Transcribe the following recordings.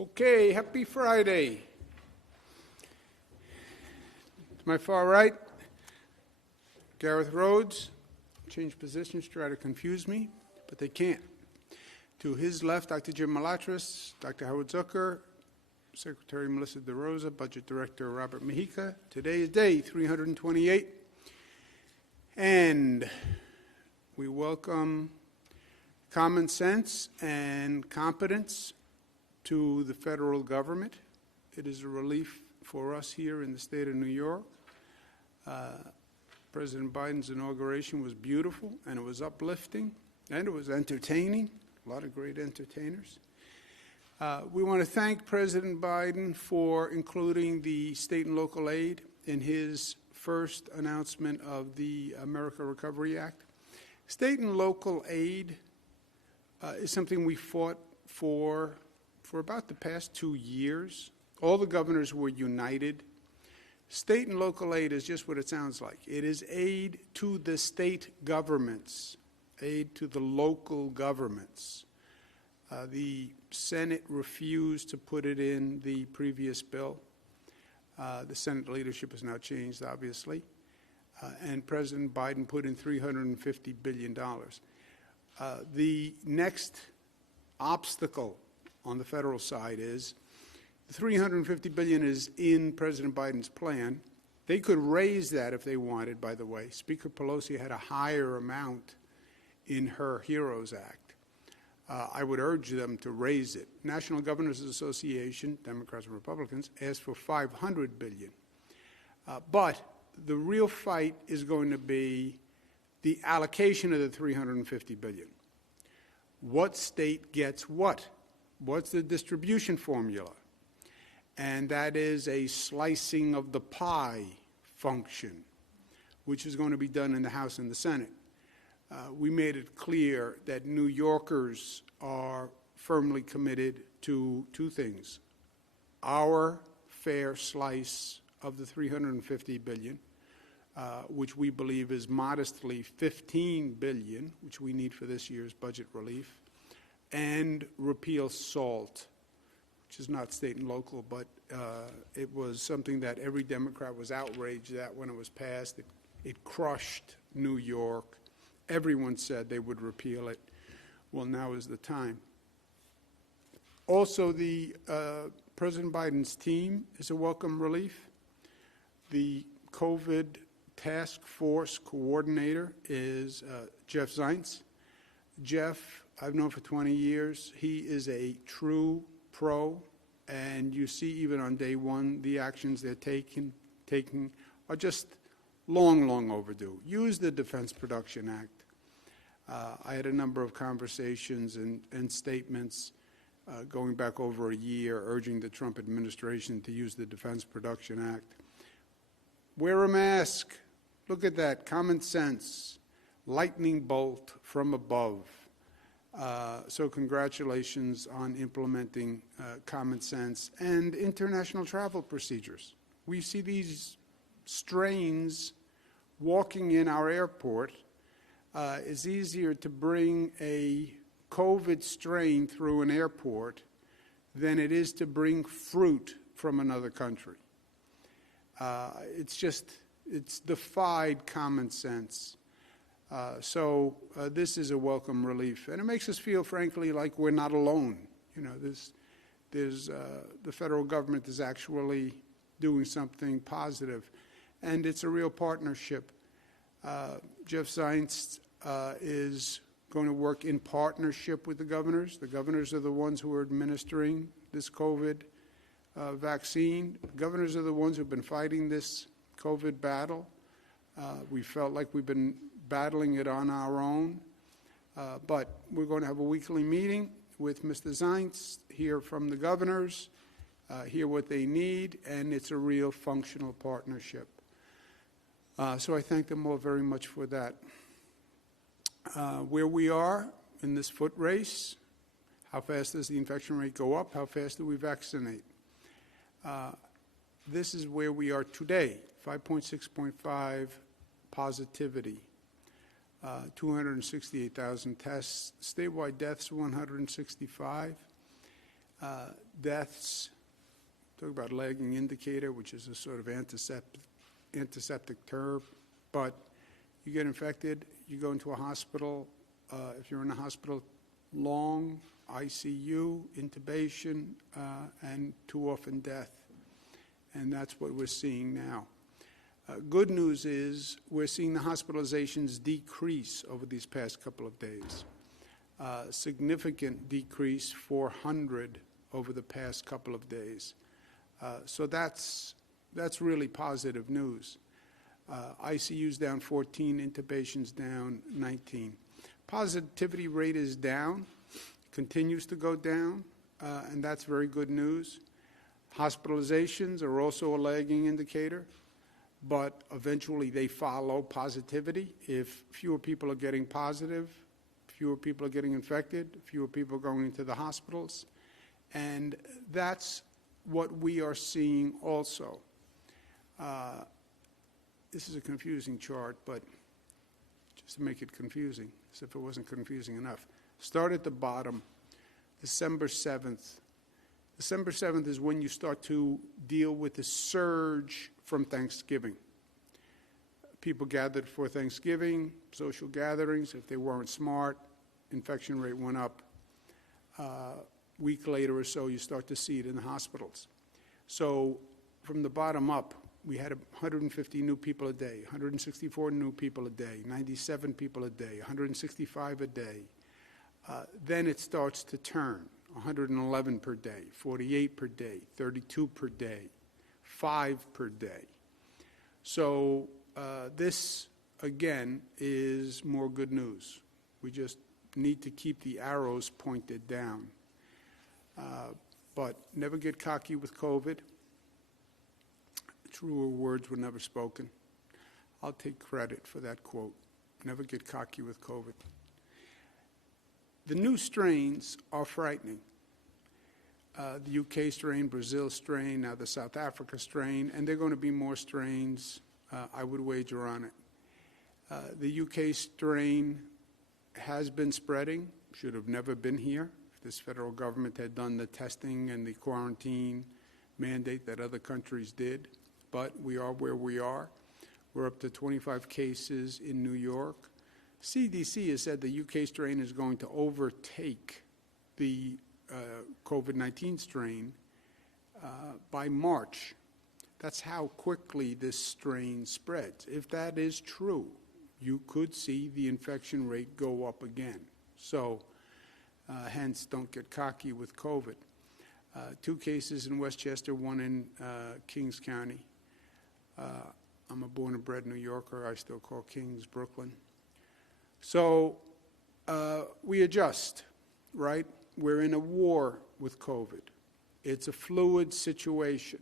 Okay, happy Friday. To my far right, Gareth Rhodes. Change positions, try to confuse me, but they can't. To his left, Dr. Jim Malatras, Dr. Howard Zucker, Secretary Melissa DeRosa, Budget Director Robert Mejica. Today is day 328, and we welcome common sense and competence to the federal government. It is a relief for us here in the state of New York. President Biden's inauguration was beautiful, and it was uplifting, and it was entertaining, a lot of great entertainers. We want to thank President Biden for including the state and local aid in his first announcement of the America Recovery Act. State and local aid is something we fought for about the past 2 years. All the governors were united. State and local aid is just what it sounds like. It is aid to the state governments, aid to the local governments. The Senate refused to put it in the previous bill. The Senate leadership has now changed, obviously. And President Biden put in $350 billion. The next obstacle on the federal side is the $350 billion is in President Biden's plan. They could raise that if they wanted, by the way. Speaker Pelosi had a higher amount in her HEROES Act. I would urge them to raise it. National Governors Association, Democrats and Republicans, asked for $500 billion. But the real fight is going to be the allocation of the $350 billion. What state gets what? What's the distribution formula? And that is a slicing of the pie function, which is going to be done in the House and the Senate. We made it clear that New Yorkers are firmly committed to two things: our fair slice of the $350 billion, which we believe is modestly $15 billion, which we need for this year's budget relief, and repeal SALT, which is not state and local, but it was something that every Democrat was outraged at when it was passed. It crushed New York. Everyone said they would repeal it. Well, now is the time. Also, the President Biden's team is a welcome relief. The COVID task force coordinator is Jeff Zients. Jeff, I've known for 20 years. He is a true pro, and you see even on day one the actions they're taking are just long overdue. Use the Defense Production Act. I had a number of conversations and statements going back over a year urging the Trump administration to use the Defense Production Act. Wear a mask. Look at that. Common sense. Lightning bolt from above. So congratulations on implementing common sense and international travel procedures. We see these strains walking in our airport. It's easier to bring a COVID strain through an airport than it is to bring fruit from another country. It's defied common sense. So this is a welcome relief, and it makes us feel, frankly, like we're not alone. You know, the federal government is actually doing something positive, and it's a real partnership. Jeff Zients is going to work in partnership with the governors. The governors are the ones who are administering this COVID vaccine. The governors are the ones who have been fighting this COVID battle. We felt like we've been battling it on our own, but we're going to have a weekly meeting with Mr. Zients, hear from the governors, hear what they need, and it's a real functional partnership. So I thank them all very much for that. Where we are in this foot race, how fast does the infection rate go up? How fast do we vaccinate? This is where we are today, 5.6.5 positivity. 268,000 tests, statewide deaths 165. Deaths, talk about lagging indicator, which is a sort of antiseptic term, but you get infected, you go into a hospital. If you're in a hospital, long ICU, intubation, and too often death. And that's what we're seeing now. Good news is we're seeing the hospitalizations decrease over these past couple of days. Significant decrease, 400 over the past couple of days. So that's really positive news. ICU's down 14, intubations down 19. Positivity rate is down, continues to go down, and that's very good news. Hospitalizations are also a lagging indicator, but eventually they follow positivity. If fewer people are getting positive, fewer people are getting infected, fewer people are going into the hospitals, and that's what we are seeing also. This is a confusing chart, but just to make it confusing, as if it wasn't confusing enough. Start at the bottom, December 7th. December 7th is when you start to deal with the surge from Thanksgiving. People gathered for Thanksgiving, social gatherings. If they weren't smart, infection rate went up. Week later or so, you start to see it in the hospitals. So from the bottom up, we had 150 new people a day, 164 new people a day, 97 people a day, 165 a day. Then it starts to turn, 111 per day, 48 per day, 32 per day, 5 per day. So this, again, is more good news. We just need to keep the arrows pointed down. But never get cocky with COVID. Truer words were never spoken. I'll take credit for that quote. Never get cocky with COVID. The new strains are frightening. The UK strain, Brazil strain, now the South Africa strain, and there are going to be more strains, I would wager on it. The UK strain has been spreading, should have never been here. If this federal government had done the testing and the quarantine mandate that other countries did, but we are where we are. We're up to 25 cases in New York. CDC has said the UK strain is going to overtake the COVID-19 strain by March. That's how quickly this strain spreads. If that is true, you could see the infection rate go up again. So, hence, don't get cocky with COVID. 2 cases in Westchester, 1 in Kings County. I'm a born and bred New Yorker. I still call Kings Brooklyn. So we adjust, right? We're in a war with COVID. It's a fluid situation.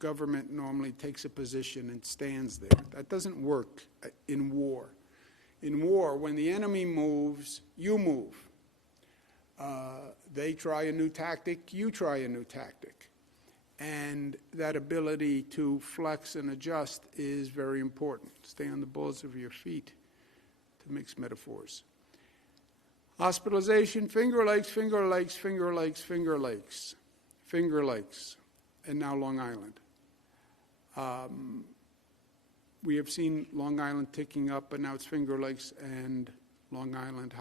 Government normally takes a position and stands there. That doesn't work in war. In war, when the enemy moves, you move. They try a new tactic, you try a new tactic. And that ability to flex and adjust is very important. Stay on the balls of your feet, to mix metaphors. Hospitalization, Finger Lakes, Finger Lakes, Finger Lakes, Finger Lakes, Finger Lakes, and now Long Island. We have seen Long Island ticking up, but now it's Finger Lakes and Long Island,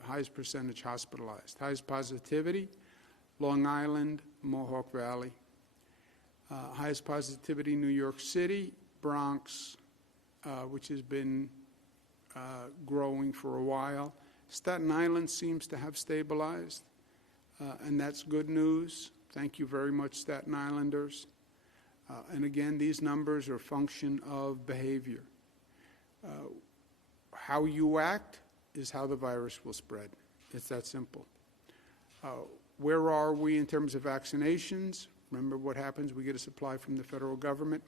highest percentage hospitalized. Highest positivity, Long Island, Mohawk Valley. Highest positivity, New York City, Bronx, which has been growing for a while. Staten Island seems to have stabilized, and that's good news. Thank you very much, Staten Islanders. And again, these numbers are a function of behavior. How you act is how the virus will spread. It's that simple. Where are we in terms of vaccinations? Remember what happens, we get a supply from the federal government.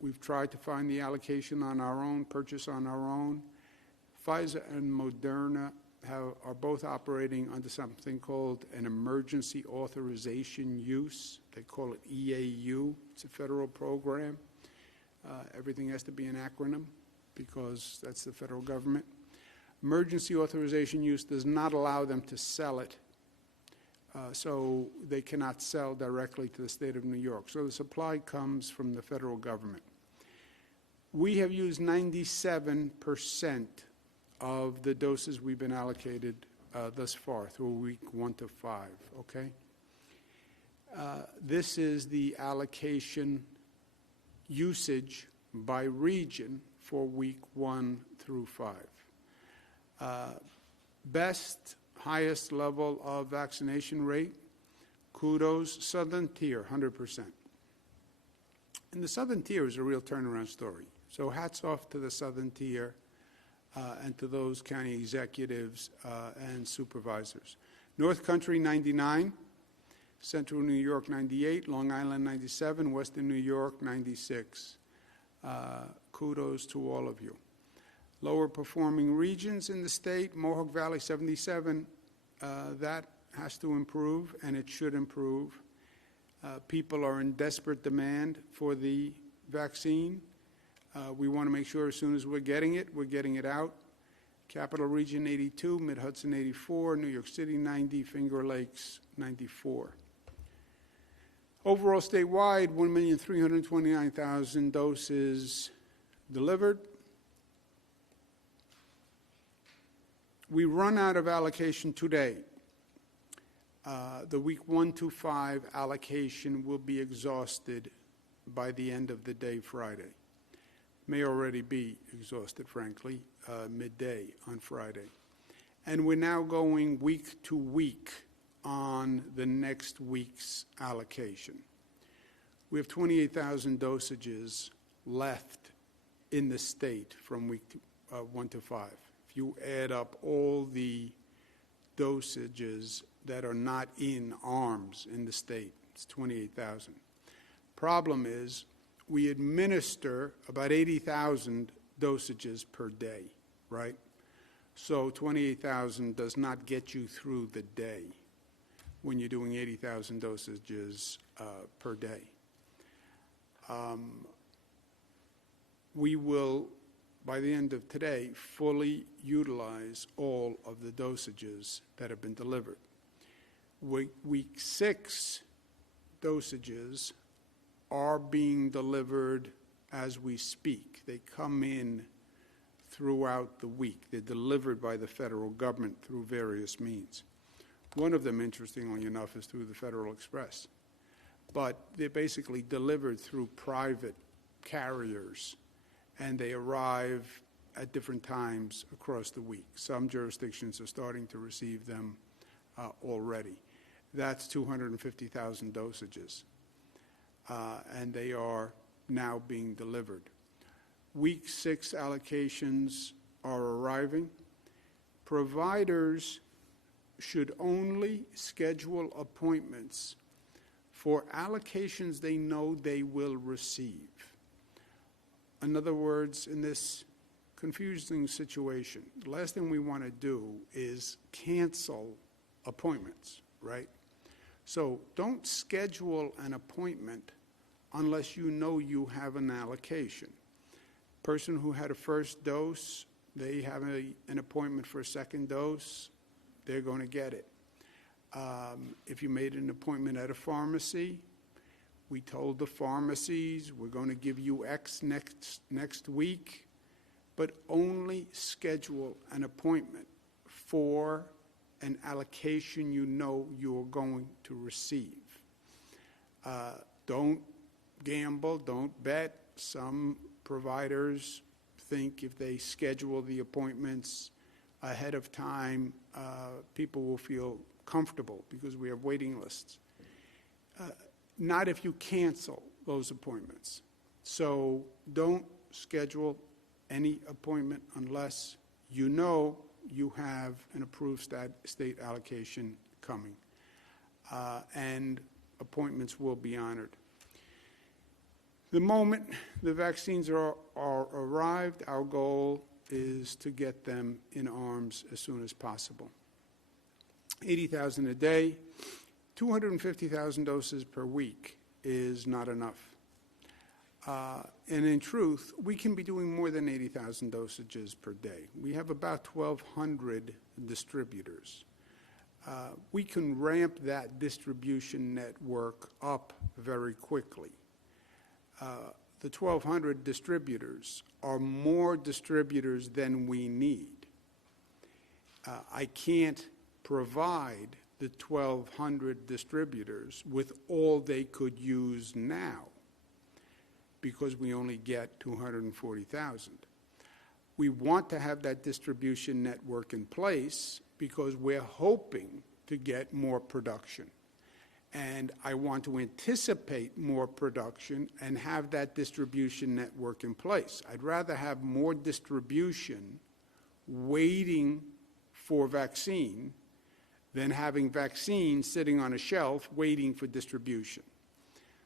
We've tried to find the allocation on our own, purchase on our own. Pfizer and Moderna are both operating under something called an emergency authorization use. They call it EAU. It's a federal program. Everything has to be an acronym because that's the federal government. Emergency authorization use does not allow them to sell it so they cannot sell directly to the state of New York. So the supply comes from the federal government. We have used 97% of the doses we've been allocated thus far through week 1 to 5, okay? This is the allocation usage by region for week 1 through 5. Best, highest level of vaccination rate, kudos, Southern Tier, 100%. And the Southern Tier is a real turnaround story. So hats off to the Southern Tier and to those county executives and supervisors. North Country, 99. Central New York, 98. Long Island, 97. Western New York, 96. Kudos to all of you. Lower performing regions in the state, Mohawk Valley, 77. That has to improve, and it should improve. People are in desperate demand for the vaccine. We want to make sure as soon as we're getting it out. Capital Region, 82. Mid-Hudson, 84. New York City, 90. Finger Lakes, 94. Overall statewide, 1,329,000 doses delivered. We run out of allocation today. The week 1 to 5 allocation will be exhausted by the end of the day Friday. May already be exhausted, frankly, midday on Friday. And we're now going week to week on the next week's allocation. We have 28,000 dosages left in the state from week 1 to 5. If you add up all the dosages that are not in arms in the state, it's 28,000. Problem is, we administer about 80,000 dosages per day, right? So 28,000 does not get you through the day when you're doing 80,000 dosages per day. We will, by the end of today, fully utilize all of the dosages that have been delivered. Week 6 dosages are being delivered as we speak. They come in throughout the week. They're delivered by the federal government through various means. One of them, interestingly enough, is through the Federal Express. But they're basically delivered through private carriers, and they arrive at different times across the week. Some jurisdictions are starting to receive them already. That's 250,000 dosages, and they are now being delivered. Week 6 allocations are arriving. Providers should only schedule appointments for allocations they know they will receive. In other words, in this confusing situation, the last thing we want to do is cancel appointments, right? So don't schedule an appointment unless you know you have an allocation. Person who had a first dose, they have an appointment for a second dose, they're going to get it. If you made an appointment at a pharmacy, we told the pharmacies, we're going to give you X next week, but only schedule an appointment for an allocation you know you're going to receive. Don't gamble, don't bet. Some providers think if they schedule the appointments ahead of time, people will feel comfortable because we have waiting lists. Not if you cancel those appointments. So don't schedule any appointment unless you know you have an approved state allocation coming, and appointments will be honored. The moment the vaccines are arrived, our goal is to get them in arms as soon as possible. 80,000 a day, 250,000 doses per week is not enough. And in truth, we can be doing more than 80,000 dosages per day. We have about 1,200 distributors. we can ramp that distribution network up very quickly. The 1,200 distributors are more distributors than we need. I can't provide the 1,200 distributors with all they could use now because we only get 240,000. We want to have that distribution network in place because we're hoping to get more production. And I want to anticipate more production and have that distribution network in place. I'd rather have more distribution waiting for vaccine than having vaccine sitting on a shelf waiting for distribution.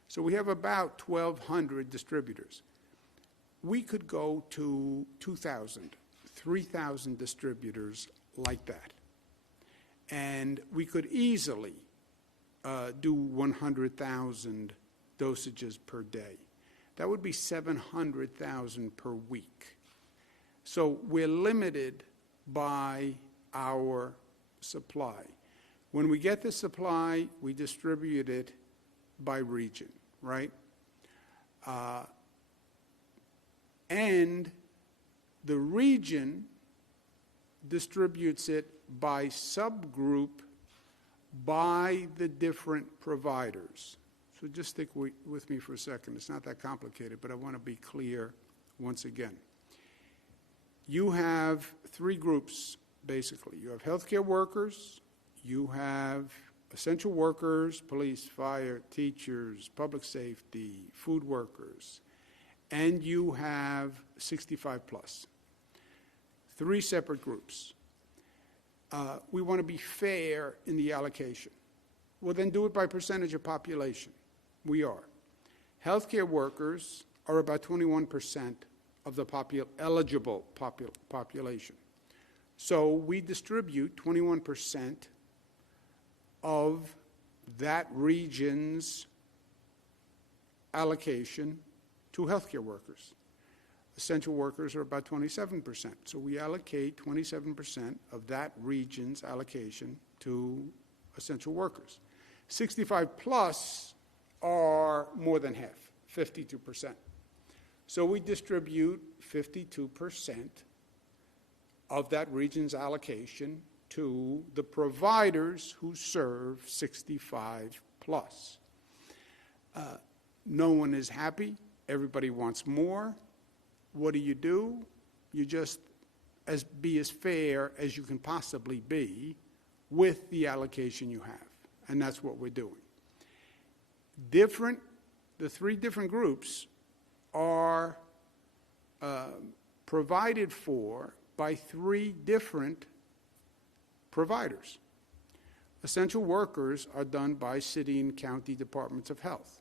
So we have about 1,200 distributors. We could go to 2,000, 3,000 distributors like that. And we could easily do 100,000 dosages per day. That would be 700,000 per week. So we're limited by our supply. When we get the supply, we distribute it by region, right? And the region distributes it by subgroup by the different providers. So just stick with me for a second. It's not that complicated, but I want to be clear once again. You have three groups, basically. You have healthcare workers, you have essential workers, police, fire, teachers, public safety, food workers, and you have 65 plus. Three separate groups. We want to be fair in the allocation. Well, then do it by percentage of population. We are. Healthcare workers are about 21% of the eligible population. So we distribute 21% of that region's allocation to healthcare workers. Essential workers are about 27%. So we allocate 27% of that region's allocation to essential workers. 65 plus are more than half, 52%. So we distribute 52% of that region's allocation to the providers who serve 65 plus. No one is happy. Everybody wants more. What do? You just be as fair as you can possibly be with the allocation you have. And that's what we're doing. The three different groups are provided for by three different providers. Essential workers are done by city and county departments of health.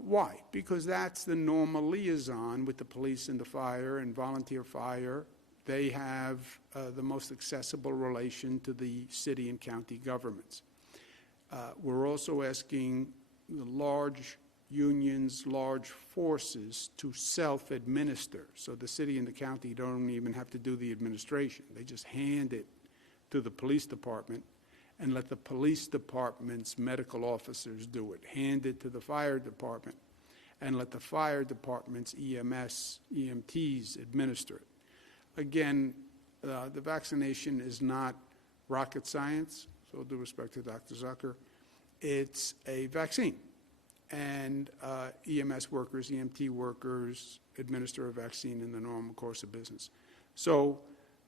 Why? Because that's the normal liaison with the police and the fire and volunteer fire. They have the most accessible relation to the city and county governments. We're also asking the large unions, large forces to self-administer. So the city and the county don't even have to do the administration. They just hand it to the police department and let the police department's medical officers do it. Hand it to the fire department and let the fire department's EMTs administer it. Again, the vaccination is not rocket science, so due respect to Dr. Zucker. It's a vaccine. And EMS workers, EMT workers administer a vaccine in the normal course of business. So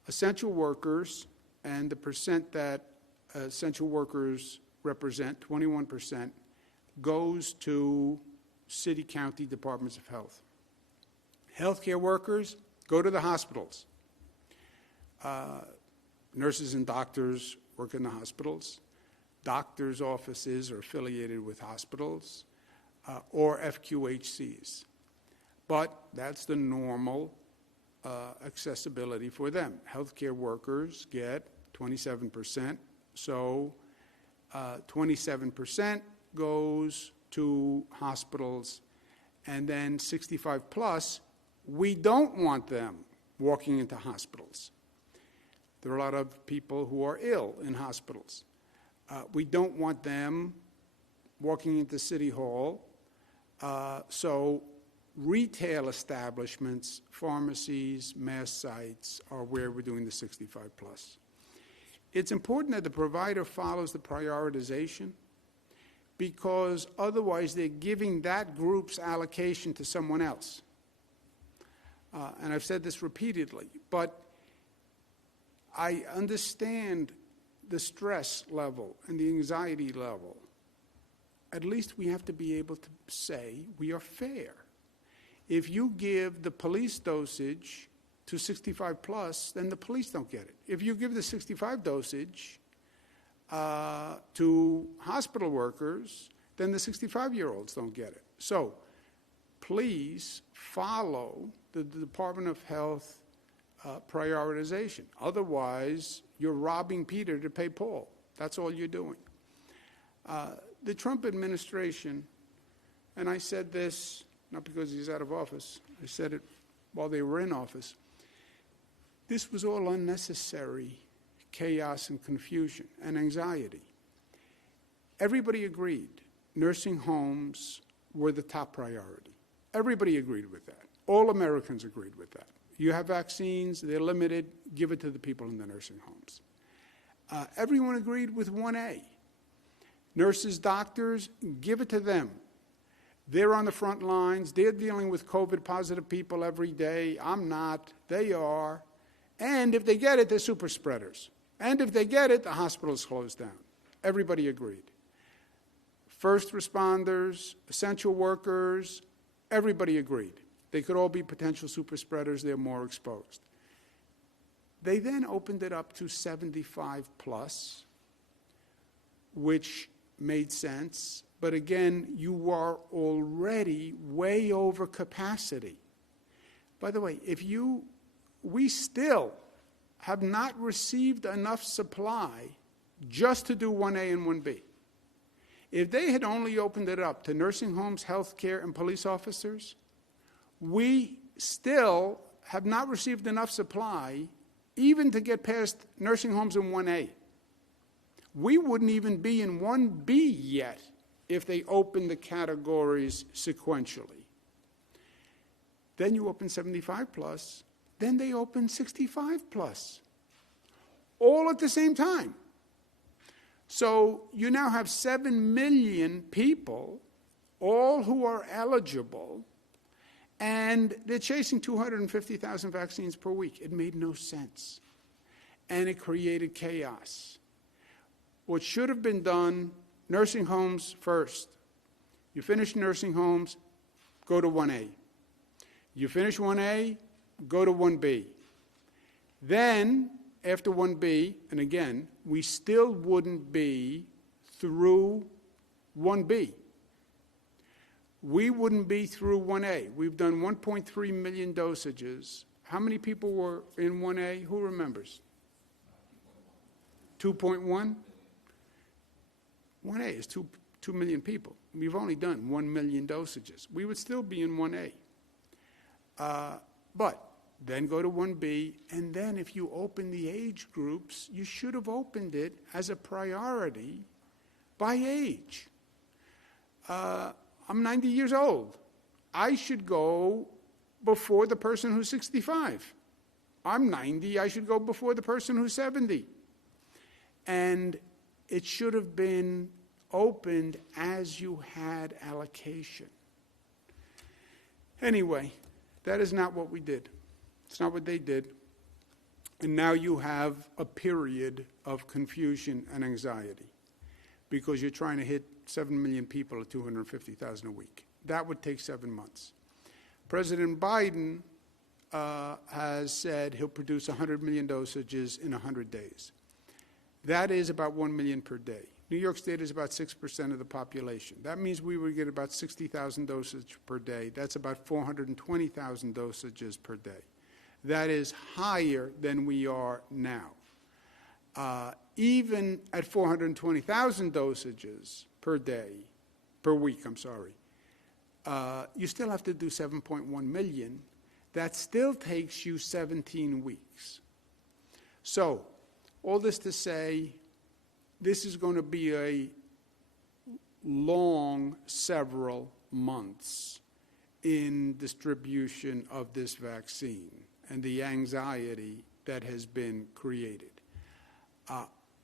essential workers and the percent that essential workers represent, 21%, goes to city, county departments of health. Healthcare workers go to the hospitals. Nurses and doctors work in the hospitals. Doctors' offices are affiliated with hospitals or FQHCs. But that's the normal accessibility for them. Healthcare workers get 27%. So 27% goes to hospitals, and then 65 plus, we don't want them walking into hospitals. There are a lot of people who are ill in hospitals. We don't want them walking into City Hall. So retail establishments, pharmacies, mass sites are where we're doing the 65 plus. It's important that the provider follows the prioritization, because otherwise they're giving that group's allocation to someone else. And I've said this repeatedly, but I understand the stress level and the anxiety level. At least we have to be able to say we are fair. If you give the police dosage to 65 plus, then the police don't get it. If you give the 65 dosage to hospital workers, then the 65-year-olds don't get it. So please follow the Department of Health prioritization. Otherwise, you're robbing Peter to pay Paul. That's all you're doing. The Trump administration, and I said this not because he's out of office, I said it while they were in office, this was all unnecessary chaos and confusion and anxiety. Everybody agreed nursing homes were the top priority. Everybody agreed with that. All Americans agreed with that. You have vaccines, they're limited, give it to the people in the nursing homes. Everyone agreed with 1A. Nurses, doctors, give it to them. They're on the front lines. They're dealing with COVID-positive people every day. I'm not. They are. And if they get it, they're super spreaders. And if they get it, the hospitals close down. Everybody agreed. First responders, essential workers, everybody agreed. They could all be potential super spreaders. They're more exposed. They then opened it up to 75 plus, which made sense. But again, you are already way over capacity. By the way, we still have not received enough supply just to do 1A and 1B. If they had only opened it up to nursing homes, healthcare, and police officers, we still have not received enough supply even to get past nursing homes in 1A. We wouldn't even be in 1B yet if they opened the categories sequentially. Then you open 75 plus, then they open 65 plus, all at the same time. So you now have 7 million people, all who are eligible, and they're chasing 250,000 vaccines per week. It made no sense. And it created chaos. What should have been done, nursing homes first. You finish nursing homes, go to 1A. You finish 1A, go to 1B. Then, after 1B, and again, we still wouldn't be through 1B. We wouldn't be through 1A. We've done 1.3 million dosages. How many people were in 1A? Who remembers? 2.1? 1A is 2 million people. We've only done 1 million dosages. We would still be in 1A. But then go to 1B, and then if you open the age groups, you should have opened it as a priority by age. I'm 90 years old. I should go before the person who's 65. I'm 90, I should go before the person who's 70. And it should have been opened as you had allocation. Anyway, that is not what we did. It's not what they did. And now you have a period of confusion and anxiety because you're trying to hit 7 million people at 250,000 a week. That would take 7 months. President Biden has said he'll produce 100 million dosages in 100 days. That is about 1 million per day. New York State is about 6% of the population. That means we would get about 60,000 doses per day. That's about 420,000 dosages per day. That is higher than we are now. Even at 420,000 dosages per week, you still have to do 7.1 million. That still takes you 17 weeks. So, all this to say, this is going to be a long several months in distribution of this vaccine and the anxiety that has been created.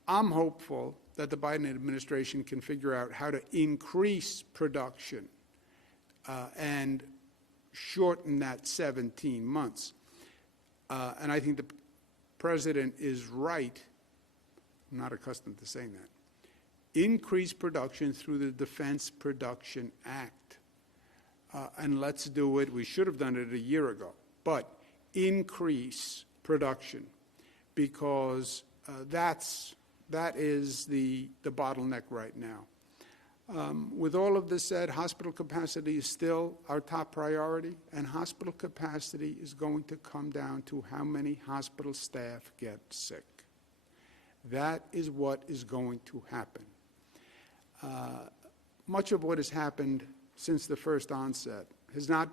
I'm hopeful that the Biden administration can figure out how to increase production and shorten that 17 months. And I think the president is right. I'm not accustomed to saying that. Increase production through the Defense Production Act. And let's do it. We should have done it a year ago. But increase production, because that is the bottleneck right now. With all of this said, hospital capacity is still our top priority, and hospital capacity is going to come down to how many hospital staff get sick. That is what is going to happen. Much of what has happened since the first onset has not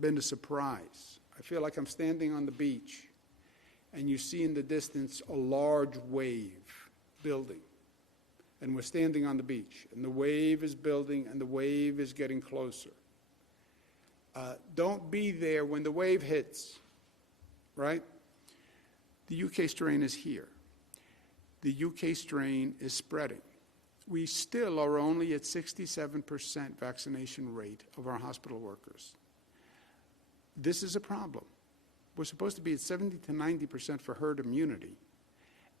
been a surprise. I feel like I'm standing on the beach, and you see in the distance a large wave building. And we're standing on the beach, and the wave is building, and the wave is getting closer. Don't be there when the wave hits, right? The UK strain is here. The UK strain is spreading. We still are only at 67% vaccination rate of our hospital workers. This is a problem. We're supposed to be at 70 to 90% for herd immunity.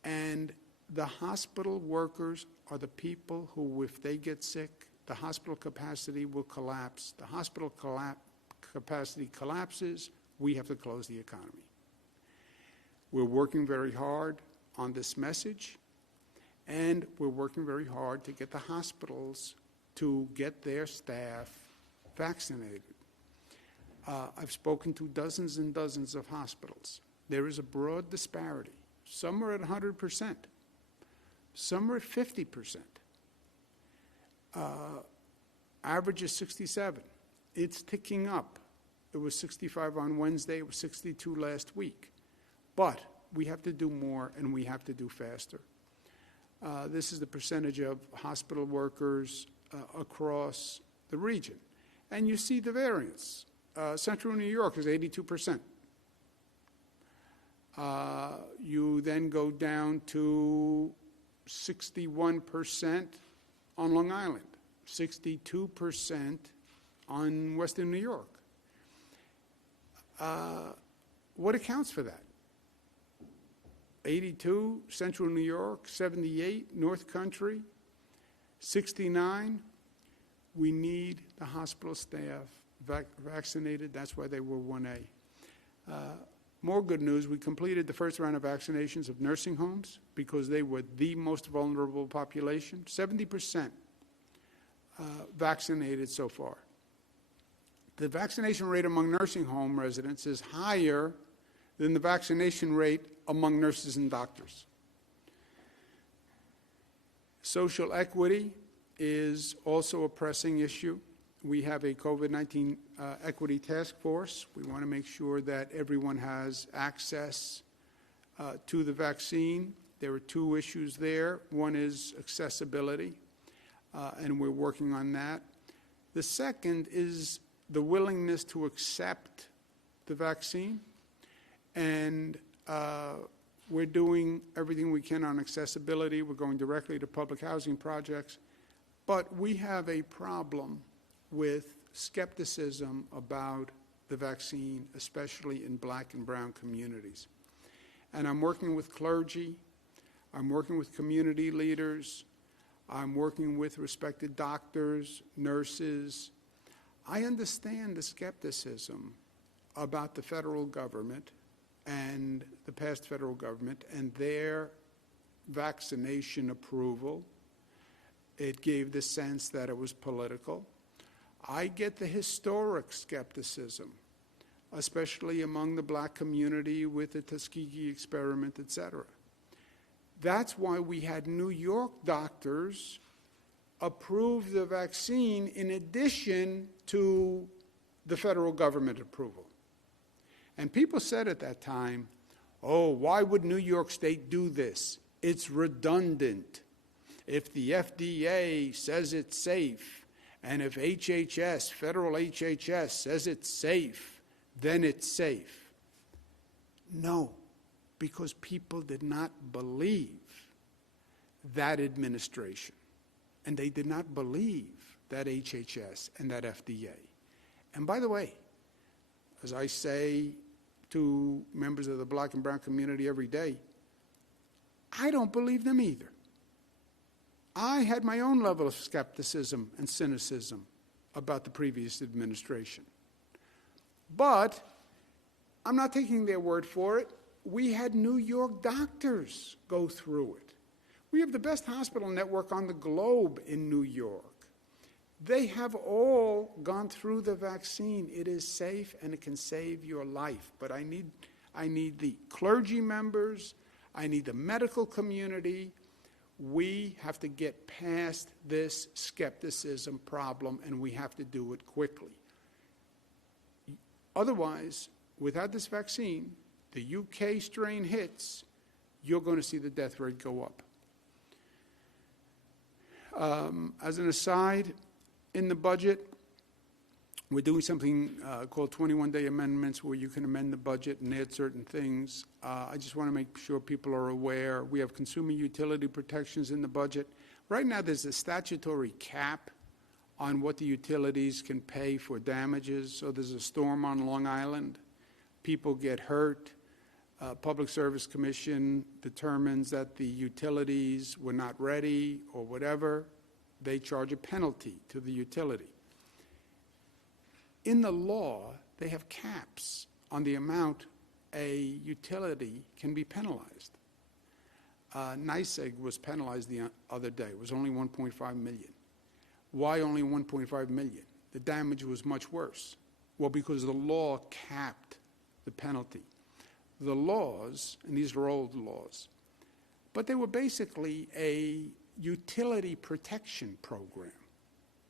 And the hospital workers are the people who, if they get sick, the hospital capacity will collapse. The hospital capacity collapses, we have to close the economy. We're working very hard on this message, and we're working very hard to get the hospitals to get their staff vaccinated. I've spoken to dozens and dozens of hospitals. There is a broad disparity. Some are at 100%. Some are at 50%. Average is 67. It's ticking up. It was 65 on Wednesday. It was 62 last week. But we have to do more, and we have to do faster. This is the percentage of hospital workers across the region. And you see the variance. Central New York is 82%. You then go down to 61% on Long Island, 62% on Western New York. What accounts for that? 82, Central New York, 78, North Country, 69. We need the hospital staff vaccinated. That's why they were 1A. More good news, we completed the first round of vaccinations of nursing homes because they were the most vulnerable population. 70% vaccinated so far. The vaccination rate among nursing home residents is higher than the vaccination rate among nurses and doctors. Social equity is also a pressing issue. We have a COVID-19 equity task force. We want to make sure that everyone has access to the vaccine. There are two issues there. One is accessibility, and we're working on that. The second is the willingness to accept the vaccine, and we're doing everything we can on accessibility. We're going directly to public housing projects, but we have a problem with skepticism about the vaccine, especially in black and brown communities. And I'm working with clergy, I'm working with community leaders, I'm working with respected doctors, nurses. I understand the skepticism about the federal government and the past federal government and their vaccination approval. It gave the sense that it was political. I get the historic skepticism, especially among the black community with the Tuskegee experiment, et cetera. That's why we had New York doctors approve the vaccine in addition to the federal government approval. And people said at that time, Oh, why would New York State do this? It's redundant. If the FDA says it's safe, and if HHS, federal HHS, says it's safe, then it's safe. No, because people did not believe that administration, and they did not believe that HHS and that FDA. And by the way, as I say to members of the black and brown community every day, I don't believe them either. I had my own level of skepticism and cynicism about the previous administration. But I'm not taking their word for it. We had New York doctors go through it. We have the best hospital network on the globe in New York. They have all gone through the vaccine. It is safe and it can save your life. But I need the clergy members, I need the medical community. We have to get past this skepticism problem, and we have to do it quickly. Otherwise, without this vaccine, the UK strain hits, you're going to see the death rate go up. As an aside, in the budget, we're doing something called 21-day amendments, where you can amend the budget and add certain things. I just want to make sure people are aware. We have consumer utility protections in the budget. Right now, there's a statutory cap on what the utilities can pay for damages. So there's a storm on Long Island. People get hurt. Public Service Commission determines that the utilities were not ready or whatever. They charge a penalty to the utility. In the law, they have caps on the amount a utility can be penalized. NYSEG was penalized the other day. It was only $1.5 million. Why only $1.5 million? The damage was much worse. Well, because the law capped the penalty. The laws, and these are old laws, but they were basically a utility protection program.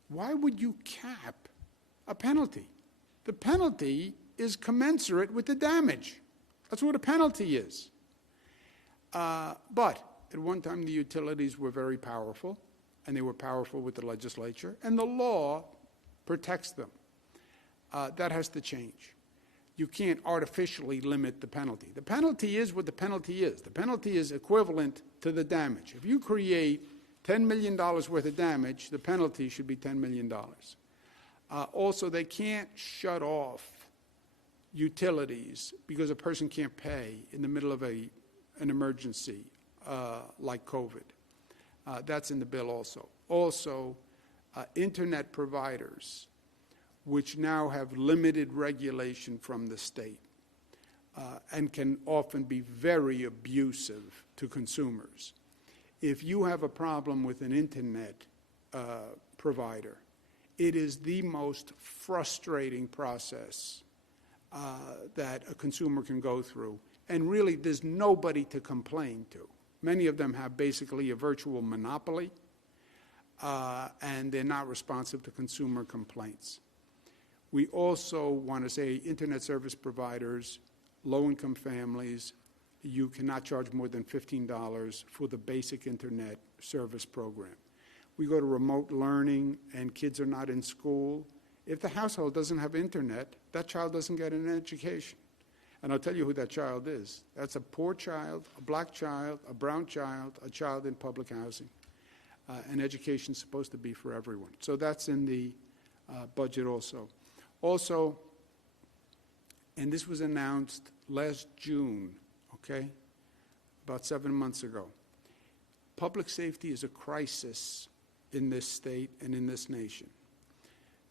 Why would you cap a penalty? The penalty is commensurate with the damage. That's what a penalty is. But at one time, the utilities were very powerful, and they were powerful with the legislature, and the law protects them. That has to change. You can't artificially limit the penalty. The penalty is what the penalty is. The penalty is equivalent to the damage. If you create $10 million worth of damage, the penalty should be $10 million. Also, they can't shut off utilities because a person can't pay in the middle of an emergency like COVID. That's in the bill also. Also, internet providers, which now have limited regulation from the state and can often be very abusive to consumers. If you have a problem with an internet provider, it is the most frustrating process that a consumer can go through. And really, there's nobody to complain to. Many of them have basically a virtual monopoly, and they're not responsive to consumer complaints. We also want to say internet service providers, low-income families, you cannot charge more than $15 for the basic internet service program. We go to remote learning and kids are not in school. If the household doesn't have internet, that child doesn't get an education. And I'll tell you who that child is. That's a poor child, a black child, a brown child, a child in public housing. And education is supposed to be for everyone. So that's in the budget also. Also, and this was announced last June, okay, about 7 months ago, public safety is a crisis in this state and in this nation.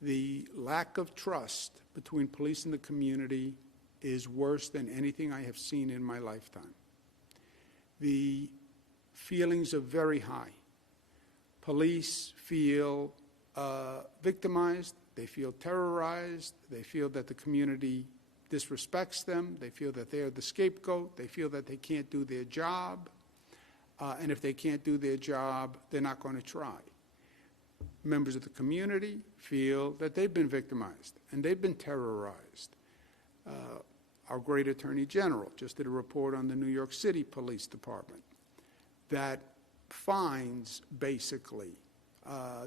The lack of trust between police and the community is worse than anything I have seen in my lifetime. The feelings are very high. Police feel victimized, they feel terrorized, they feel that the community disrespects them, they feel that they are the scapegoat, they feel that they can't do their job, and if they can't do their job, they're not going to try. Members of the community feel that they've been victimized and they've been terrorized. Our great Attorney General just did a report on the New York City Police Department that finds, basically,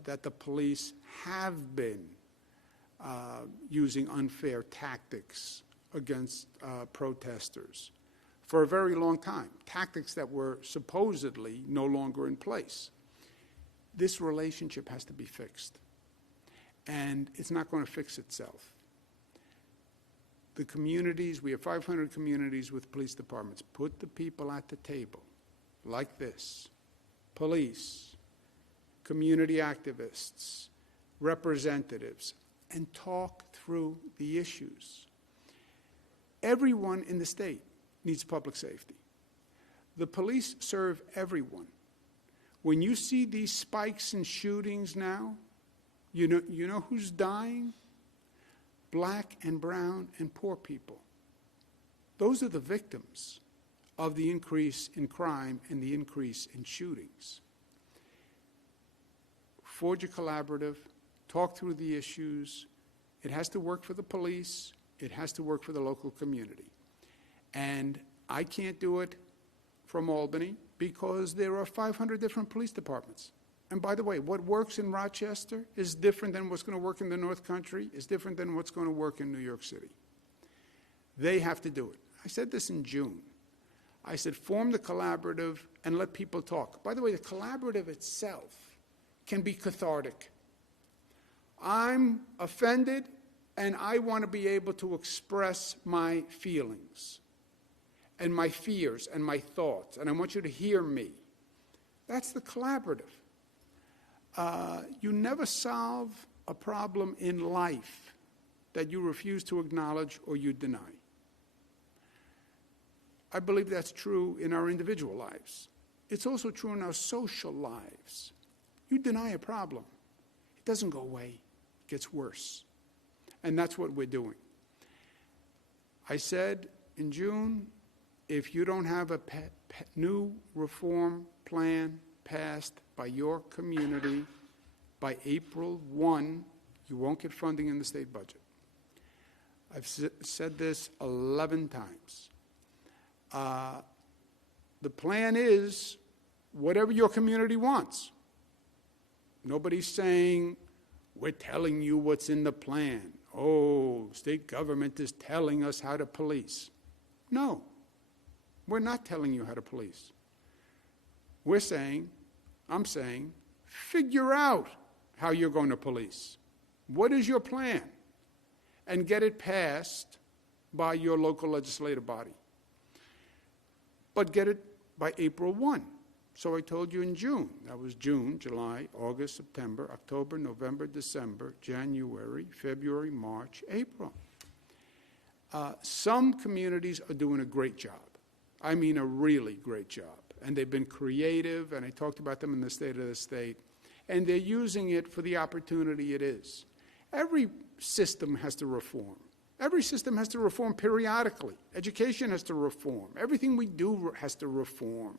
that the police have been using unfair tactics against protesters for a very long time, tactics that were supposedly no longer in place. This relationship has to be fixed, and it's not going to fix itself. The communities, we have 500 communities with police departments. Put the people at the table like this: police, community activists, representatives, and talk through the issues. Everyone in the state needs public safety. The police serve everyone. When you see these spikes in shootings now, you know who's dying? Black and brown and poor people. Those are the victims of the increase in crime and the increase in shootings. Forge a collaborative, talk through the issues. It has to work for the police. It has to work for the local community. And I can't do it from Albany because there are 500 different police departments. And by the way, what works in Rochester is different than what's going to work in the North Country, is different than what's going to work in New York City. They have to do it. I said this in June. I said, form the collaborative and let people talk. By the way, the collaborative itself can be cathartic. I'm offended, and I want to be able to express my feelings and my fears and my thoughts, and I want you to hear me. That's the collaborative. You never solve a problem in life that you refuse to acknowledge or you deny. I believe that's true in our individual lives. It's also true in our social lives. You deny a problem, it doesn't go away, it gets worse. And that's what we're doing. I said in June, if you don't have a new reform plan passed by your community by April 1, you won't get funding in the state budget. I've said this 11 times. The plan is whatever your community wants. Nobody's saying, we're telling you what's in the plan. Oh, state government is telling us how to police. No, we're not telling you how to police. We're saying, I'm saying, figure out how you're going to police. What is your plan? And get it passed by your local legislative body. But get it by April 1. So I told you in June. That was June, July, August, September, October, November, December, January, February, March, April. Some communities are doing a great job. I mean a really great job. And they've been creative, and I talked about them in the State of the State, and they're using it for the opportunity it is. Every system has to reform. Every system has to reform periodically. Education has to reform. Everything we do has to reform.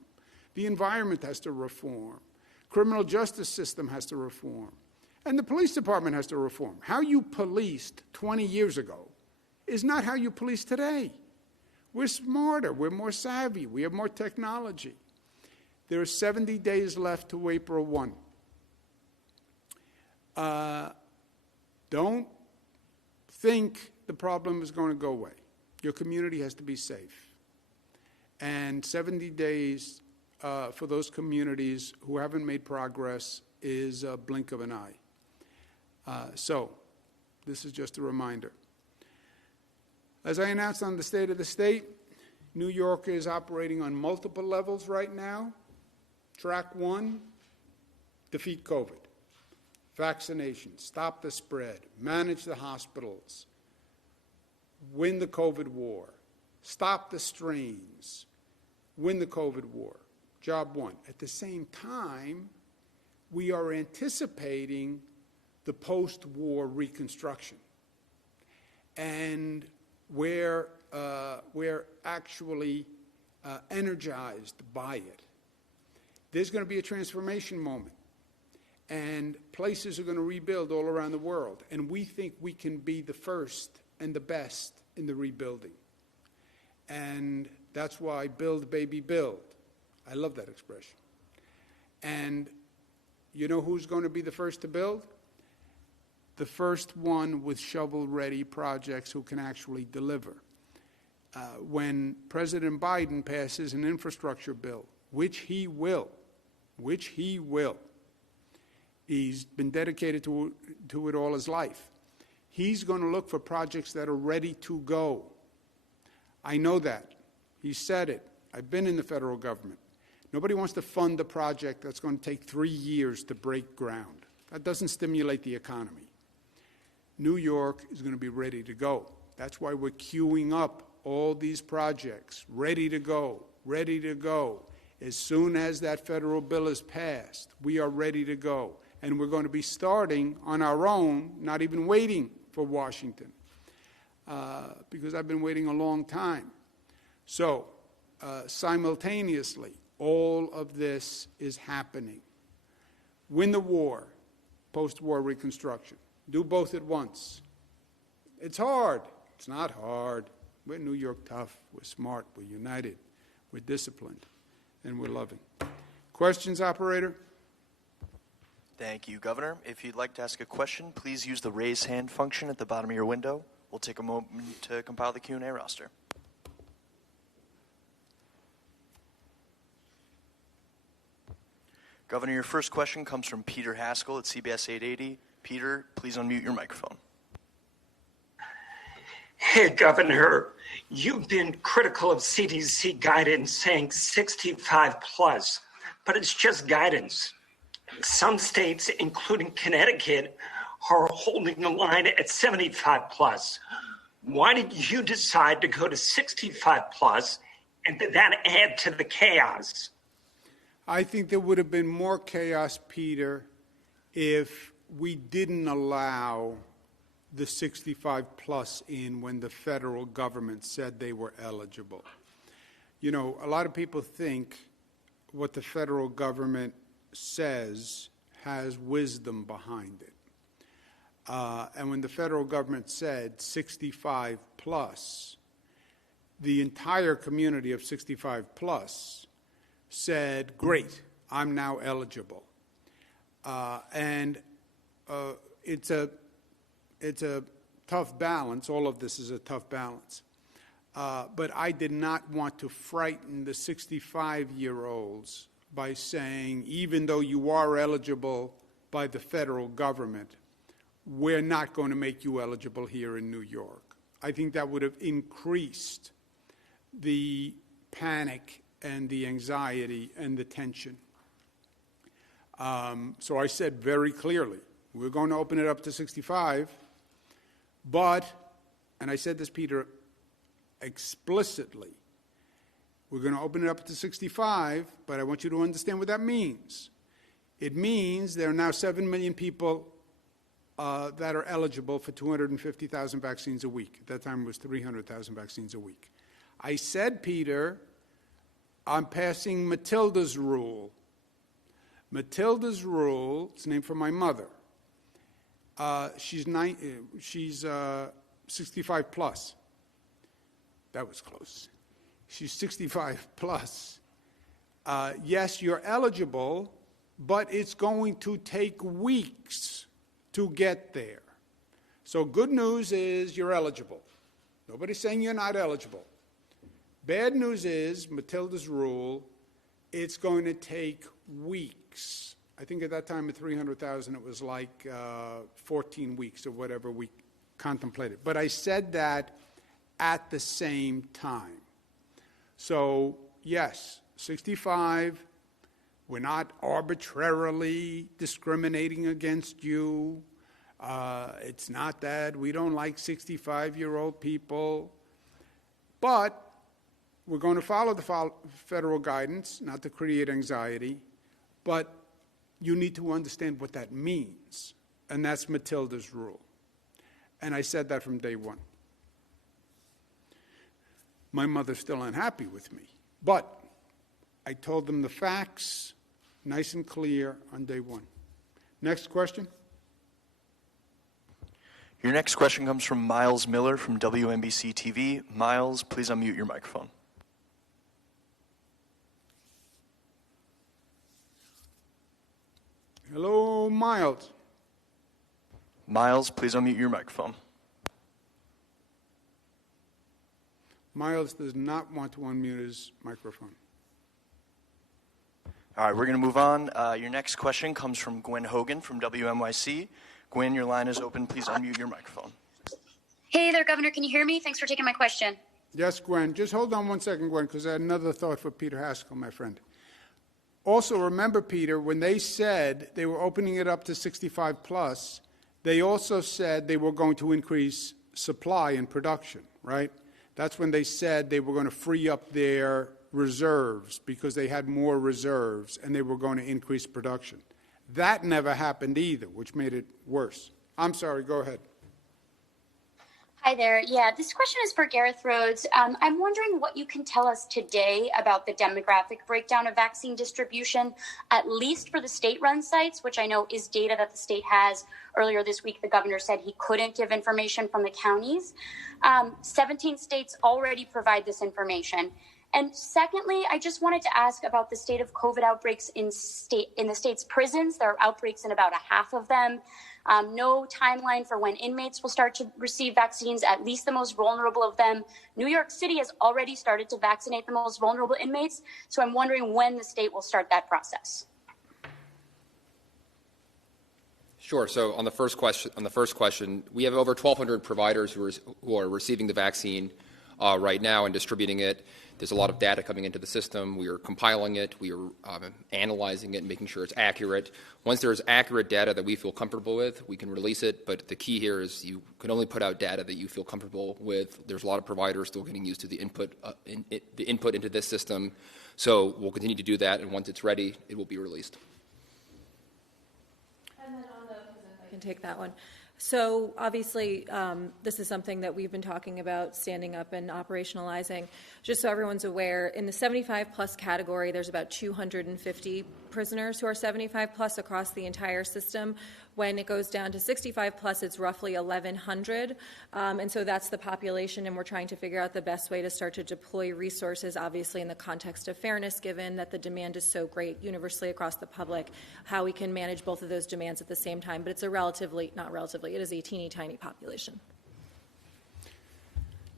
The environment has to reform. Criminal justice system has to reform. And the police department has to reform. How you policed 20 years ago is not how you police today. We're smarter. We're more savvy. We have more technology. There are 70 days left to April 1. Don't think the problem is going to go away. Your community has to be safe. And 70 days for those communities who haven't made progress is a blink of an eye. So this is just a reminder. As I announced on the State of the State, New York is operating on multiple levels right now. Track 1, defeat COVID. Vaccination, stop the spread, manage the hospitals, win the COVID war, stop the strains, win the COVID war. Job 1. At the same time, we are anticipating the post-war reconstruction. And we're actually energized by it. There's going to be a transformation moment. And places are going to rebuild all around the world. And we think we can be the first and the best in the rebuilding. And that's why build, baby, build. I love that expression. And you know who's going to be the first to build? The first one with shovel-ready projects who can actually deliver. When President Biden passes an infrastructure bill, which he will, he's been dedicated to it all his life. He's going to look for projects that are ready to go. I know that. He said it. I've been in the federal government. Nobody wants to fund a project that's going to take 3 years to break ground. That doesn't stimulate the economy. New York is going to be ready to go. That's why we're queuing up all these projects, ready to go, ready to go. As soon as that federal bill is passed, we are ready to go. And we're going to be starting on our own, not even waiting for Washington, because I've been waiting a long time. So, simultaneously, all of this is happening. Win the war, post-war reconstruction. Do both at once. It's hard. It's not hard. We're New York tough. We're smart. We're united. We're disciplined. And we're loving. Questions, operator? Thank you, Governor. If you'd like to ask a question, please use the raise hand function at the bottom of your window. We'll take a moment to compile the Q&A roster. Governor, your first question comes from Peter Haskell at CBS 880. Peter, please unmute your microphone. Hey, Governor, you've been critical of CDC guidance saying 65 plus, but it's just guidance. Some states, including Connecticut, are holding the line at 75 plus. Why did you decide to go to 65 plus, and did that add to the chaos? I think there would have been more chaos, Peter, if we didn't allow the 65 plus in when the federal government said they were eligible. You know, a lot of people think what the federal government says has wisdom behind it. And when the federal government said 65 plus, the entire community of 65 plus said, great, I'm now eligible. It's a tough balance. All of this is a tough balance. But I did not want to frighten the 65-year-olds by saying, even though you are eligible by the federal government, we're not going to make you eligible here in New York. I think that would have increased the panic and the anxiety and the tension. So I said very clearly, we're going to open it up to 65, but, and I said this, Peter, explicitly, we're going to open it up to 65, but I want you to understand what that means. It means there are now 7 million people that are eligible for 250,000 vaccines a week. At that time, it was 300,000 vaccines a week. I said, Peter, I'm passing Matilda's rule. Matilda's rule, it's named for my mother. She's 65 plus. That was close. She's 65 plus. Yes, you're eligible, but it's going to take weeks to get there. So good news is you're eligible. Nobody's saying you're not eligible. Bad news is, Matilda's rule, it's going to take weeks. I think at that time at 300,000 it was like 14 weeks or whatever we contemplated. But I said that at the same time. So yes, 65, we're not arbitrarily discriminating against you. It's not that we don't like 65-year-old people. But we're going to follow the federal guidance, not to create anxiety, but you need to understand what that means, and that's Matilda's rule. And I said that from day one. My mother's still unhappy with me, but I told them the facts, nice and clear, on day one. Next question. Your next question comes from Miles Miller from WNBC TV. Miles, please unmute your microphone. Hello, Miles. Miles, please unmute your microphone. Miles does not want to unmute his microphone. All right, we're going to move on. Your next question comes from Gwen Hogan from WNYC. Gwen, your line is open. Please unmute your microphone. Hey there, Governor. Can you hear me? Thanks for taking my question. Yes, Gwen. Just hold on one second, Gwen, because I had another thought for Peter Haskell, my friend. Also, remember, Peter, when they said they were opening it up to 65 plus, they also said they were going to increase supply and production, right? That's when they said they were going to free up their reserves because they had more reserves and they were going to increase production. That never happened either, which made it worse. I'm sorry, go ahead. Hi there. Yeah, this question is for Gareth Rhodes. I'm wondering what you can tell us today about the demographic breakdown of vaccine distribution, at least for the state-run sites, which I know is data that the state has. Earlier this week, the governor said he couldn't give information from the counties. 17 states already provide this information. And secondly, I just wanted to ask about the state of COVID outbreaks in the state's prisons. There are outbreaks in about a half of them. No timeline for when inmates will start to receive vaccines, at least the most vulnerable of them. New York City has already started to vaccinate the most vulnerable inmates, so I'm wondering when the state will start that process. Sure. So on the first question, we have over 1,200 providers who are receiving the vaccine right now and distributing it. There's a lot of data coming into the system. We are compiling it. We are analyzing it and making sure it's accurate. Once there's accurate data that we feel comfortable with, we can release it. But the key here is you can only put out data that you feel comfortable with. There's a lot of providers still getting used to the input into this system. So we'll continue to do that, and once it's ready, it will be released. And then on the, I can take that one. So obviously, this is something that we've been talking about standing up and operationalizing. Just so everyone's aware, in the 75 plus category, there's about 250 prisoners who are 75 plus across the entire system. When it goes down to 65 plus, it's roughly 1,100. And so that's the population, and we're trying to figure out the best way to start to deploy resources, obviously in the context of fairness, given that the demand is so great universally across the public, how we can manage both of those demands at the same time. But it's a it is a teeny tiny population.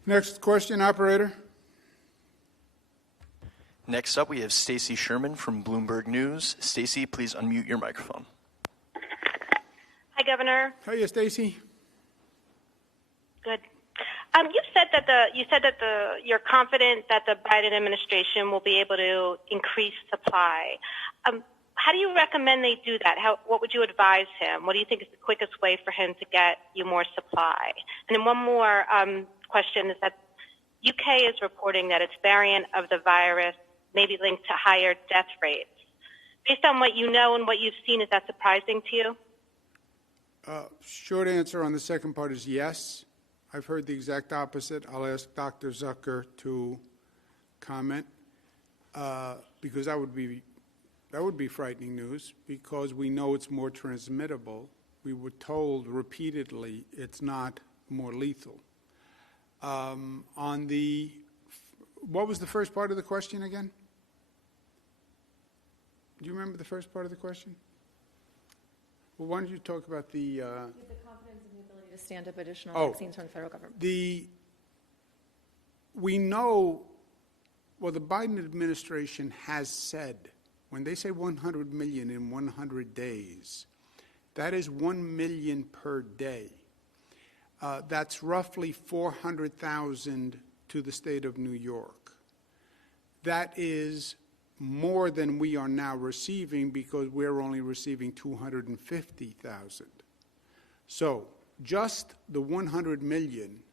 Next question, operator. Next up, we have Stacy Sherman from Bloomberg News. Stacy, please unmute your microphone. Hi, Governor. Hiya, Stacy. Good. You said that you're confident that the Biden administration will be able to increase supply. How do you recommend they do that? What would you advise him? What do you think is the quickest way for him to get you more supply? And then one more question is that UK is reporting that its variant of the virus may be linked to higher death rates. Based on what you know and what you've seen, is that surprising to you? Short answer on the second part is yes. I've heard the exact opposite. I'll ask Dr. Zucker to comment because that would be frightening news because we know it's more transmittable. We were told repeatedly it's not more lethal. What was the first part of the question again? Do you remember the first part of the question? Well, why don't you talk about the confidence in the ability to stand up additional vaccines from the federal government. We know, well, the Biden administration has said, when they say 100 million in 100 days, that is 1 million per day. That's roughly 400,000 to the state of New York. That is more than we are now receiving because we're only receiving 250,000. So just the 100 million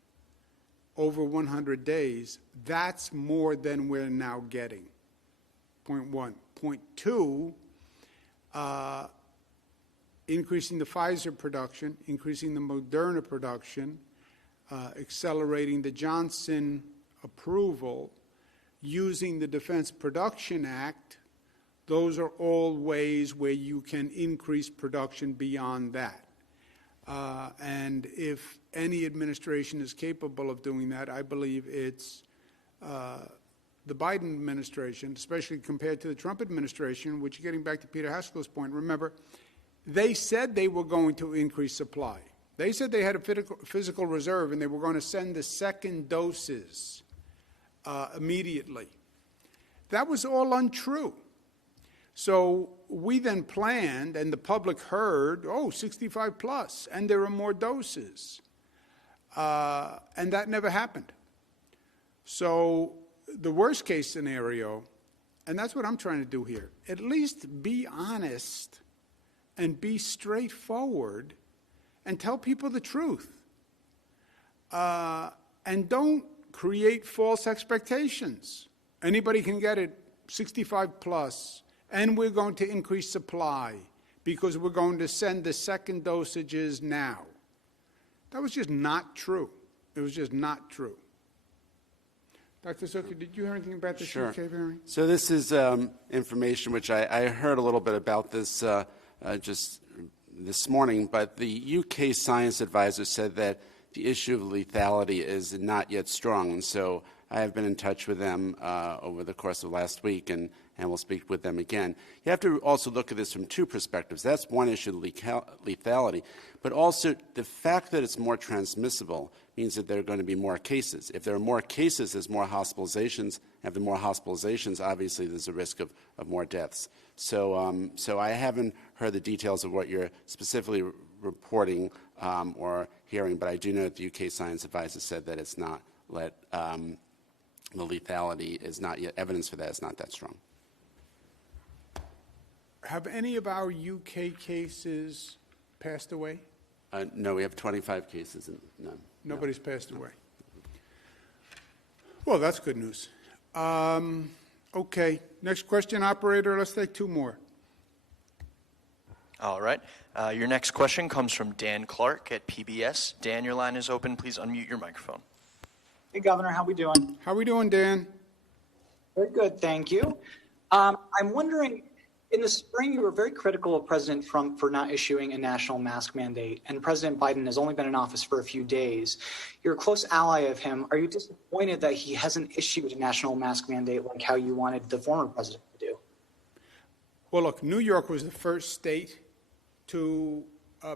over 100 days, that's more than we're now getting. Point one. Point two, increasing the Pfizer production, increasing the Moderna production, accelerating the Johnson approval, using the Defense Production Act, those are all ways where you can increase production beyond that. And if any administration is capable of doing that, I believe it's the Biden administration, especially compared to the Trump administration, which, getting back to Peter Haskell's point, remember, they said they were going to increase supply. They said they had a physical reserve and they were going to send the second doses immediately. That was all untrue. So we then planned, and the public heard, 65 plus, and there are more doses. And that never happened. So the worst case scenario, and that's what I'm trying to do here, at least be honest and be straightforward and tell people the truth. And don't create false expectations. Anybody can get it 65 plus, and we're going to increase supply because we're going to send the second dosages now. That was just not true. It was just not true. Dr. Zucker, did you hear anything about this Sure. UK variant? So this is information which I heard a little bit about this just this morning, but the UK science advisor said that the issue of lethality is not yet strong, and so I have been in touch with them over the course of last week, and we'll speak with them again. You have to also look at this from two perspectives. That's one issue, lethality, but also the fact that it's more transmissible means that there are going to be more cases. If there are more cases, there's more hospitalizations. If there are more hospitalizations, obviously there's a risk of more deaths. So, so I haven't heard the details of what you're specifically reporting or hearing, but I do know that the UK science advisor said that it's not the lethality is not yet, evidence for that is not that strong. Have any of our UK cases passed away? No, we have 25 cases and none. Nobody's passed away. Well, that's good news. Okay, next question, operator. Let's take two more. All right. Your next question comes from Dan Clark at PBS. Dan, your line is open. Please unmute your microphone. Hey, Governor, how we doing? How we doing, Dan? Very good, thank you. I'm wondering, in the spring, you were very critical of President Trump for not issuing a national mask mandate, and President Biden has only been in office for a few days. You're a close ally of him. Are you disappointed that he hasn't issued a national mask mandate like how you wanted the former president to do? Well, look, New York was the first state to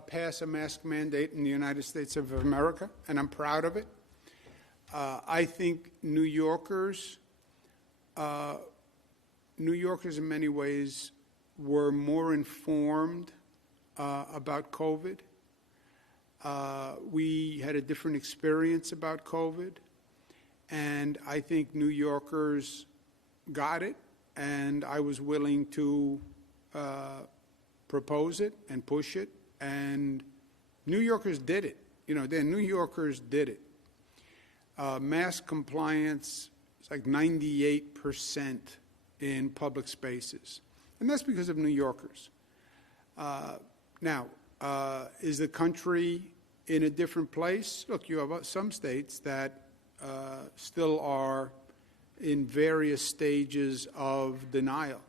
pass a mask mandate in the United States of America, and I'm proud of it. I think New Yorkers in many ways were more informed about COVID. We had a different experience about COVID, and I think New Yorkers got it, and I was willing to propose it and push it, and New Yorkers did it. You know, New Yorkers did it. Mask compliance is like 98% in public spaces. And that's because of New Yorkers. Now, is the country in a different place? Look, you have some states that still are in various stages of denial.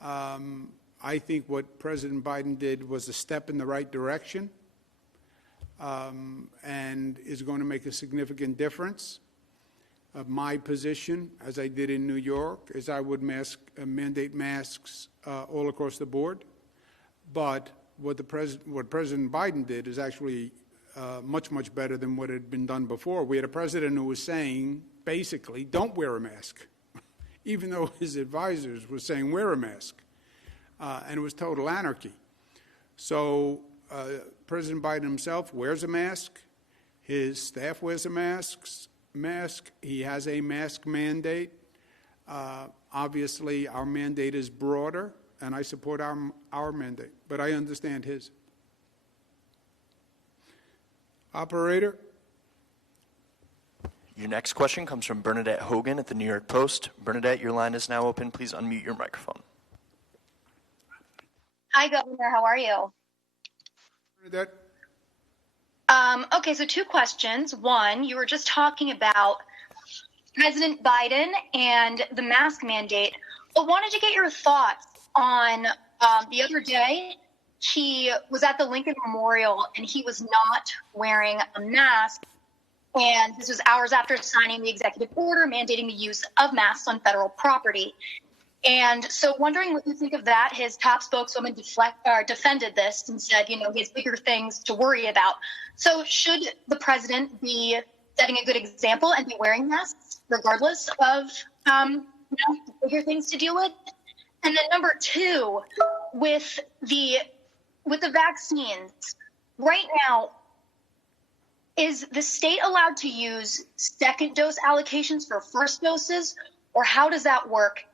I think what President Biden did was a step in the right direction. And is going to make a significant difference. My position, as I did in New York, is I would mandate masks all across the board. But what President Biden did is actually much, much better than what had been done before. We had a president who was saying, basically, don't wear a mask, even though his advisors were saying wear a mask. And it was total anarchy. So President Biden himself wears a mask. His staff wears a mask. He has a mask mandate. Obviously, our mandate is broader, and I support our mandate, but I understand his. Operator? Your next question comes from Bernadette Hogan at the New York Post. Bernadette, your line is now open. Please unmute your microphone. Hi, Governor. How are you? Bernadette? Okay, so two questions. One, you were just talking about President Biden and the mask mandate. I wanted to get your thoughts on the other day, he was at the Lincoln Memorial and he was not wearing a mask. And this was hours after signing the executive order mandating the use of masks on federal property. And so wondering what you think of that. His top spokeswoman defended this and said, he has bigger things to worry about. So should the president be setting a good example and be wearing masks regardless of bigger things to deal with? And then number two, with the vaccines, right now, is the state allowed to use second dose allocations for first doses, or how does that work?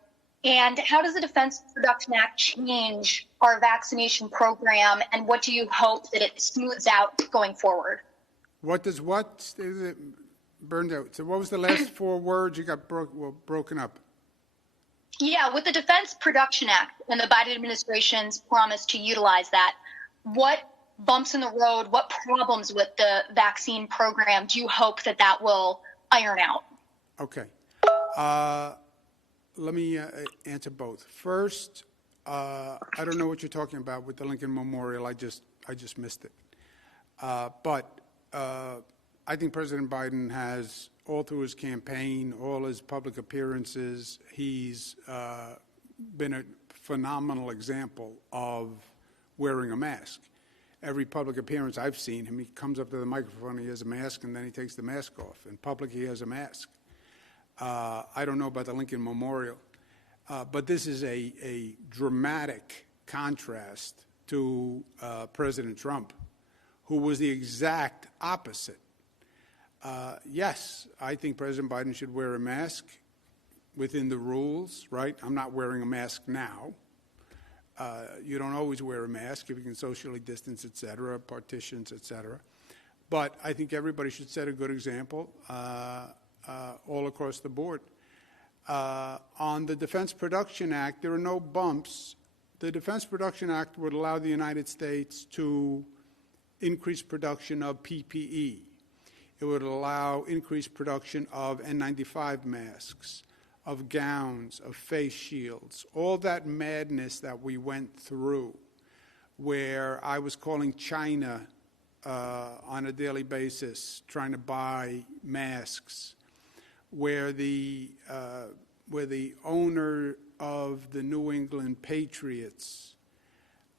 And how does the Defense Production Act change our vaccination program, and what do you hope that it smooths out going forward? What is it burned out? So what was the last four words you got broken up? Yeah, with the Defense Production Act and the Biden administration's promise to utilize that, what bumps in the road, what problems with the vaccine program do you hope that will iron out? Okay. Let me answer both. First, I don't know what you're talking about with the Lincoln Memorial. I just missed it. But I think President Biden has, all through his campaign, all his public appearances, he's been a phenomenal example of wearing a mask. Every public appearance I've seen him, he comes up to the microphone, he has a mask, and then he takes the mask off. In public, he has a mask. I don't know about the Lincoln Memorial, but this is a dramatic contrast to President Trump, who was the exact opposite. Yes, I think President Biden should wear a mask within the rules, right? I'm not wearing a mask now. You don't always wear a mask if you can socially distance, et cetera, partitions, et cetera. But I think everybody should set a good example all across the board. On the Defense Production Act, there are no bumps. The Defense Production Act would allow the United States to increase production of PPE. It would allow increased production of N95 masks, of gowns, of face shields, all that madness that we went through, where I was calling China on a daily basis, trying to buy masks, where the owner of the New England Patriots,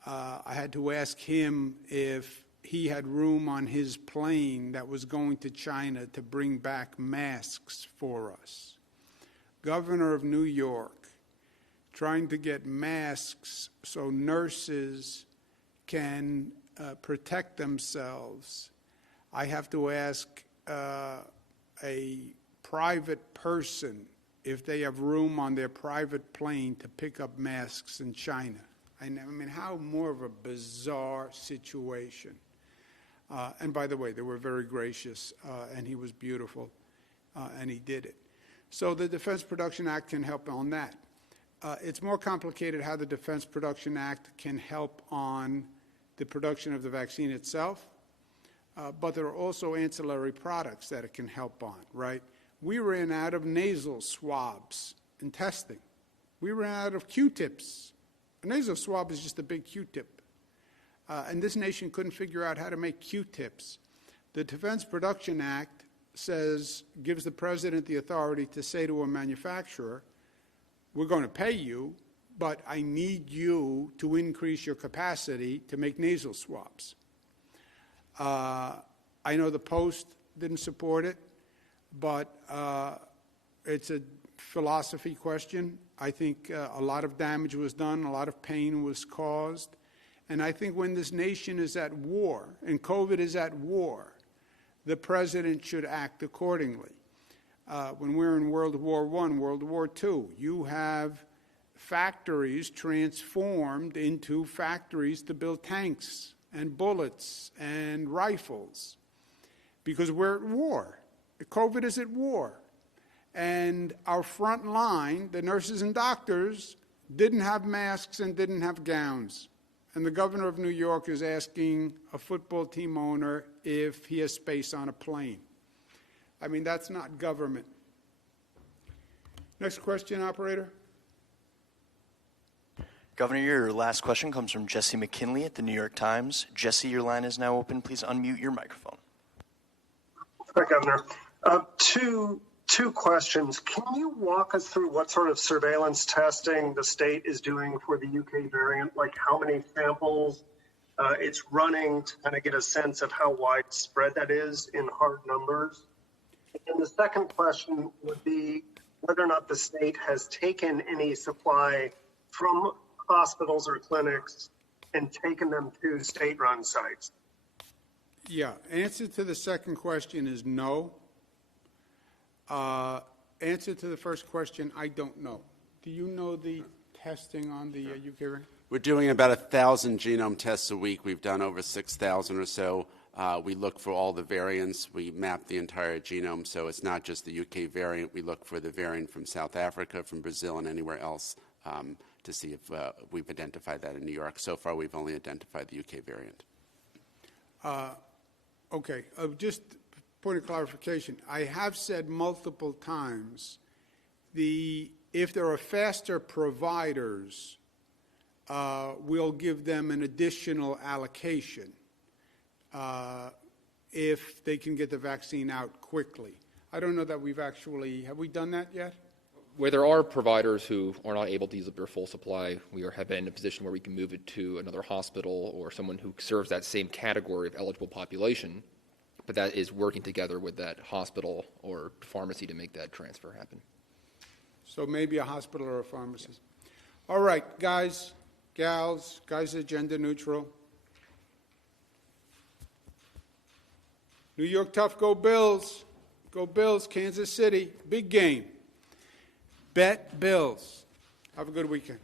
I had to ask him if he had room on his plane that was going to China to bring back masks for us. Governor of New York, trying to get masks so nurses can protect themselves. I have to ask a private person if they have room on their private plane to pick up masks in China. I mean, how more of a bizarre situation. And by the way, they were very gracious, and he was beautiful, and he did it. So the Defense Production Act can help on that. It's more complicated how the Defense Production Act can help on the production of the vaccine itself, but there are also ancillary products that it can help on, right? We ran out of nasal swabs in testing. We ran out of Q-tips. A nasal swab is just a big Q-tip. And this nation couldn't figure out how to make Q-tips. The Defense Production Act gives the president the authority to say to a manufacturer, we're going to pay you, but I need you to increase your capacity to make nasal swabs. I know the Post didn't support it, but it's a philosophy question. I think a lot of damage was done, a lot of pain was caused. And I think when this nation is at war, and COVID is at war, the president should act accordingly. When we're in World War I, World War II, you have factories transformed into factories to build tanks and bullets and rifles because we're at war. COVID is at war. And our front line, the nurses and doctors, didn't have masks and didn't have gowns. And the governor of New York is asking a football team owner if he has space on a plane. I mean, that's not government. Next question, operator. Governor, your last question comes from Jesse McKinley at the New York Times. Jesse, your line is now open. Please unmute your microphone. Hi, Governor. Two questions. Can you walk us through what sort of surveillance testing the state is doing for the UK variant? Like how many samples it's running to kind of get a sense of how widespread that is in hard numbers? And the second question would be whether or not the state has taken any supply from hospitals or clinics and taken them to state-run sites. Yeah, answer to the second question is no. Answer to the first question, I don't know. Do you know the testing on the UK variant? We're doing about 1,000 genome tests a week. We've done over 6,000 or so. We look for all the variants. We map the entire genome, so it's not just the UK variant. We look for the variant from South Africa, from Brazil, and anywhere else to see if we've identified that in New York. So far, we've only identified the UK variant. Okay, just point of clarification. I have said multiple times, if there are faster providers, we'll give them an additional allocation if they can get the vaccine out quickly. I don't know that have we done that yet? Where there are providers who are not able to use up their full supply, we have been in a position where we can move it to another hospital or someone who serves that same category of eligible population, but that is working together with that hospital or pharmacy to make that transfer happen. So maybe a hospital or a pharmacist. All right, guys, gals, guys are gender neutral. New York tough, go Bills. Go Bills, Kansas City, big game. Bet Bills. Have a good weekend.